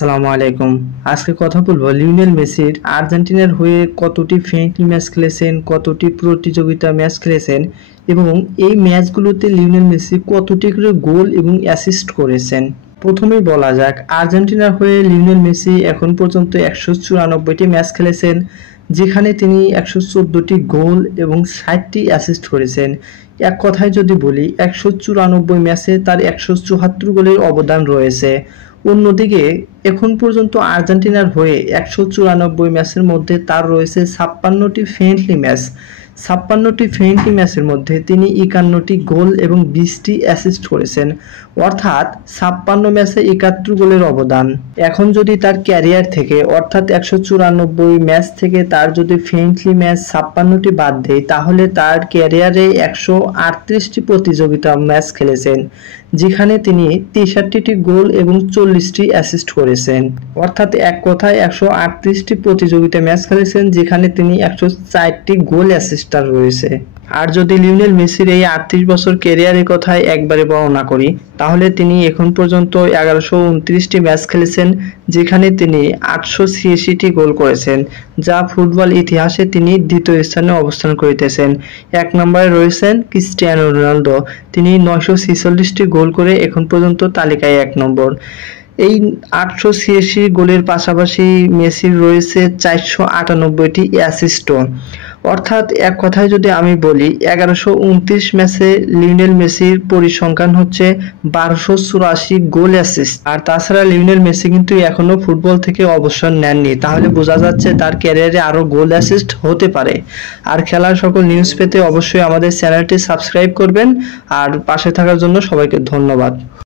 আসসালামু আলাইকুম। আজকে কথা বলবো লিওনেল মেসির আর্জেন্টিনার হয়ে কতটি ফ্রেন্ডলি ম্যাচ খেলেছেন, কতটি প্রতিযোগিতা ম্যাচ খেলেছেন এবং এই ম্যাচগুলোতে লিওনেল মেসি কতটি করে গোল এবং অ্যাসিস্ট করেছেন। প্রথমেই বলা যাক, আর্জেন্টিনার হয়ে লিওনেল মেসি এখন পর্যন্ত 194টি ম্যাচ খেলেছেন, যেখানে তিনি 114টি গোল এবং 60টি অ্যাসিস্ট করেছেন। এক কথায় যদি বলি, 194 ম্যাচে তার 174 গোলের অবদান রয়েছে। অন্যদিকে এখন পর্যন্ত আর্জেন্টিনার হয়ে 194 ম্যাচের মধ্যে তার রয়েছে 56টি ফ্রেন্ডলি ম্যাচ। 56টি ফ্রেন্ডলি ম্যাচের মধ্যে তিনি 51টি গোল এবং 20টি অ্যাসিস্ট করেছেন, অর্থাৎ 56 ম্যাচে 71 গোলের অবদান। এখন যদি তার ক্যারিয়ার থেকে অর্থাৎ 194 ম্যাচ থেকে তার যদি ফ্রেন্ডলি ম্যাচ 56টি বাদ দেয়, তাহলে তার ক্যারিয়ারে 138টি প্রতিযোগিতা ম্যাচ খেলেছেন, যেখানে তিনি 63টি গোল এবং 40টি অ্যাসিস্ট করেছেন। অর্থাৎ এক কথায় 138টি প্রতিযোগিতা ম্যাচ খেলেছেন, যেখানে তিনি 104টি গোল অ্যাসিস্টার রয়েছে। আর যদি লিওনেল মেসির এই 38 বছর ক্যারিয়ারের কথায় একবারে বর্ণনা করি, তাহলে তিনি এখন পর্যন্ত 1129টি ম্যাচ খেলেছেন, যেখানে তিনি 886টি গোল করেছেন, যা ফুটবল ইতিহাসে তিনি দ্বিতীয় স্থানে অবস্থান করিতেছেন। এক নম্বরে রয়েছেন ক্রিস্টিয়ানো রোনালদো, তিনি 946টি গোল করে এখন পর্যন্ত তালিকায় 1 নম্বর। এই 886 গোলের পাশাপাশি মেসির রয়েছে 498টি অ্যাসিস্টও। অর্থাৎ এক কথায় যদি আমি বলি, 1129 ম্যাচে লিওনেল মেসির পরিসংখ্যান হচ্ছে 1284 গোল অ্যাসিস্ট। আর তাছাড়া লিওনেল মেসি কিন্তু এখনো ফুটবল থেকে অবসর নেননি, তাহলে বোঝা যাচ্ছে তার ক্যারিয়ারে আরো গোল অ্যাসিস্ট হতে পারে। আর খেলার সকল নিউজ পেতে অবশ্যই আমাদের চ্যানেলটি সাবস্ক্রাইব করবেন, আর পাশে থাকার জন্য সবাইকে ধন্যবাদ।